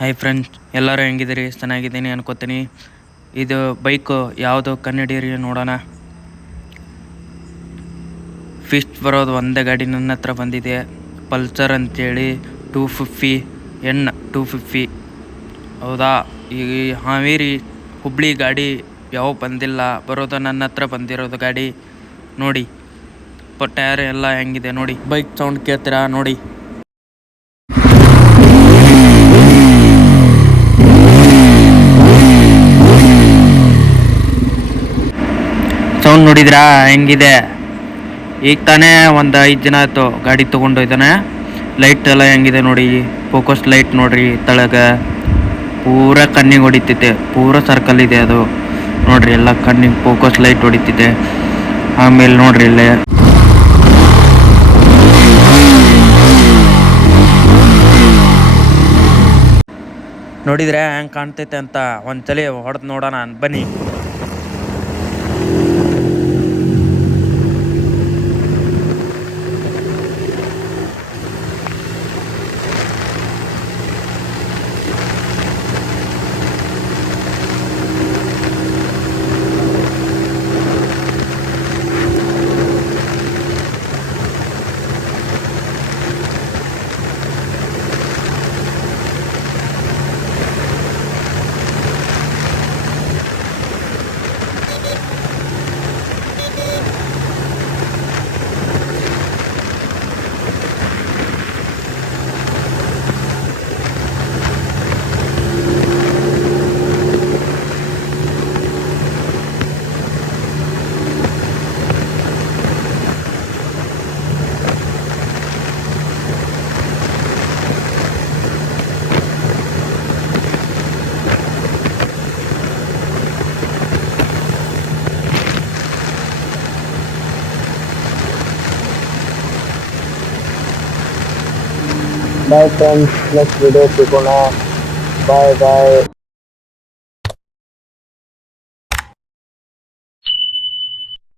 Hi friends, ಎಲ್ಲರೂ ಹೆಂಗಿದ್ದೀರಿ? ಚೆನ್ನಾಗಿದ್ದೀನಿ ಅನ್ಕೋತೀನಿ. ಇದು ಬೈಕು ಯಾವುದು ಕನ್ನಡಿಯರಿ ನೋಡೋಣ. ಫಿಸ್ಟ್ ಬರೋದು ಒಂದೇ ಗಾಡಿ ನನ್ನ ಹತ್ರ ಬಂದಿದೆ, ಪಲ್ಸರ್ ಅಂತೇಳಿ 250N250. ಹೌದಾ, ಈ ಹಾವೇರಿ ಹುಬ್ಳಿ ಗಾಡಿ ಯಾವ ಬಂದಿಲ್ಲ, ಬರೋದು ನನ್ನ ಹತ್ರ ಬಂದಿರೋದು ಗಾಡಿ ನೋಡಿ. ಟೈರ್ ಎಲ್ಲ ಹೆಂಗಿದೆ ನೋಡಿ. ಬೈಕ್ ಸೌಂಡ್ ಕೇಳ್ತೀರಾ ನೋಡಿ. ಸೌಂಡ್ ನೋಡಿದ್ರಾ ಹೆಂಗಿದೆ? ಈಗ ತಾನೇ ಒಂದು 5 ದಿನ ಆಯಿತು ಗಾಡಿ ತೊಗೊಂಡು. ಇದ್ದಾನೆ ಲೈಟ್ ಎಲ್ಲ ಹೆಂಗಿದೆ ನೋಡಿ, ಫೋಕಸ್ ಲೈಟ್ ನೋಡ್ರಿ. ತಳಗ ಪೂರ ಕಣ್ಣಿಗೆ ಹೊಡಿತೈತೆ, ಪೂರ ಸರ್ಕಲ್ ಇದೆ ಅದು ನೋಡ್ರಿ. ಎಲ್ಲ ಕಣ್ಣಿಗೆ ಫೋಕಸ್ ಲೈಟ್ ಹೊಡಿತಿದೆ. ಆಮೇಲೆ ನೋಡ್ರಿ ಇಲ್ಲೇ ನೋಡಿದ್ರೆ ಹೆಂಗೆ ಕಾಣ್ತೈತೆ ಅಂತ ಒಂದ್ಸಲಿ ಹೊಡೆದು ನೋಡೋಣ ಬನ್ನಿ. Bye friends, next video ಸಿಗೋಣ. Bye bye.